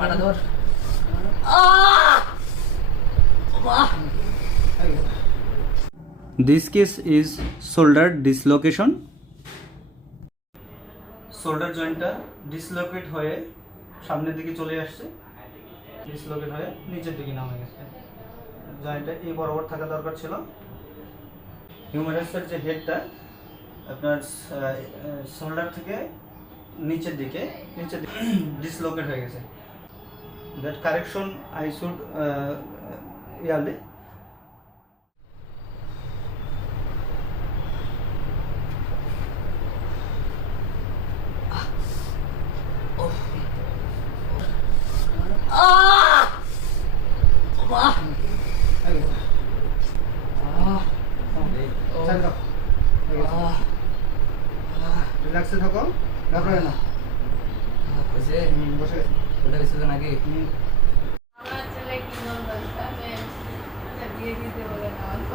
পাটা ধর। This case is shoulder dislocation. Shoulder জয়েন্টটা ডিসলোকেট হয়ে সামনের দিকে চলে আসছে, ডিসলোকেট হয়ে নিচের দিকে নামে গেছে। জয়েন্টটা এই বরাবর থাকা দরকার ছিল। হিউমেরাসের যে হেডটা আপনার শোল্ডার থেকে নিচের দিকে ডিসলোকেট হয়ে গেছে। That correction I should yearly. রিল্যাক্সে থাকো, ঘাবড়াবে না। বসে বসে ওটা গেছিল নাকি? আমার ছেলে কি বলবো, বিয়ে দিতে বলে না, অল্প